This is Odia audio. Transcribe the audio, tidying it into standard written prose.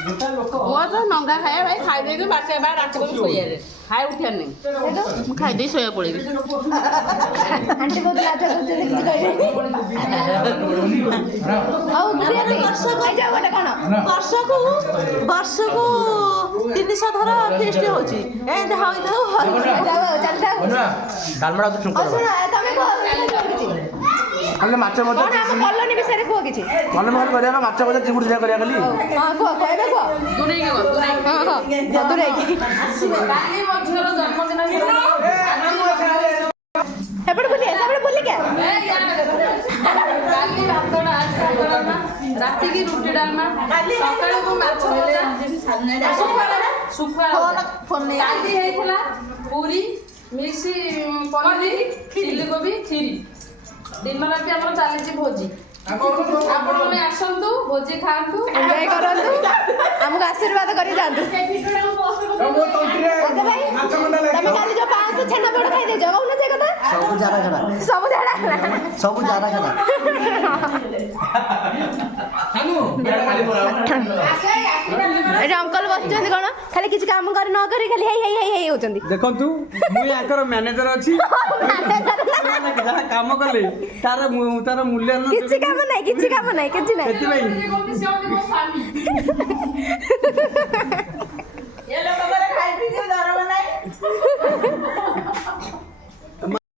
वो तो नंगा खाया भाई खाई दे बाटे बार रात को सोया रे खाए उठिया नहीं मैं खाई दे सोया पड़ेगी आंटी बहुत लाज करते किसी कहे ଆଉ ଗୁଡିଆରେ ଖାଇଯାଅ ଗୋଟେ କଣ ବର୍ଷକୁ 300 ଥର ଫିଷ୍ଟ ହଉଛି ଏମିତି ହଇଥାଉ ଯାଅ ଚାଲ ଡାଲମାଟା ତ ଛୁଙ୍କ ଶୁଣ ତମେ କୁହ ଖାଲି ମାଛ ଭଜା କଣ ଆମ କଲୋନୀ ବିଷୟରେ କୁହ କିଛି କଲମ ଖାଲି କରିବା ମାଛ ଭଜା ଚିଙ୍ଗୁଡ଼ି ସିଝା କରିବା ଖାଲି ହଁ କୁହ ଏବେ କୁହ ଦୁରେଇକି ଗो ହଁ ଦୂରେଇକି କାଲି ମୋ ଝିଅର ଜନ୍ମଦିନ ଏପଟେ ବୁଲିକା କାଲି ଭାତଟା ରାତି କି ରୁଟି ଡାଲମା ସକାଳକୁ ମାଛ ଭଜା ଶୁଖୁଆ କାଲି ହେଇଥିଲା ପୁରୀ ମିକ୍ସ ପନିର ଚିଲି କୋବି କ୍ଷୀରି ଦିନ ରାତି ଆମର ଚାଲିଛି ଭୋଜି ଆପଣମାନେ ଆସନ୍ତୁ ଭୋଜି ଖାଆନ୍ତୁ ଏନ୍ଜୟ କରନ୍ତୁ ଆମକୁ ଆଶୀର୍ବାଦ କରି ଯାଆନ୍ତୁ ଭାଇ ତମେ କାଲି ଯୋଉ 500 ଛେନା ପୋଡ଼ ଖାଇଦେଇଛ କହୁନ ସେ କଥା ସବୁ ଝାଡ଼ା ଏଠି ଅଙ୍କଲ ବସିଛନ୍ତି କଣ ଖାଲି କିଛି କାମ କରି ନ କରି ଖାଲି ହେଇ ହଉଛନ୍ତି ଦେଖନ୍ତୁ ମୁଁ ୟାଙ୍କର ମ୍ୟାନେଜର ଅଛି ଯାହା କାମ କଲେ ତାର ମୂଲ୍ୟାୟନ କିଛି କାମ ନାହିଁ କିଛି ସେଥିପାଇଁ ଏ ଲୋକଙ୍କର ଖାଇ ପିଇ ଦରମା ନାହିଁ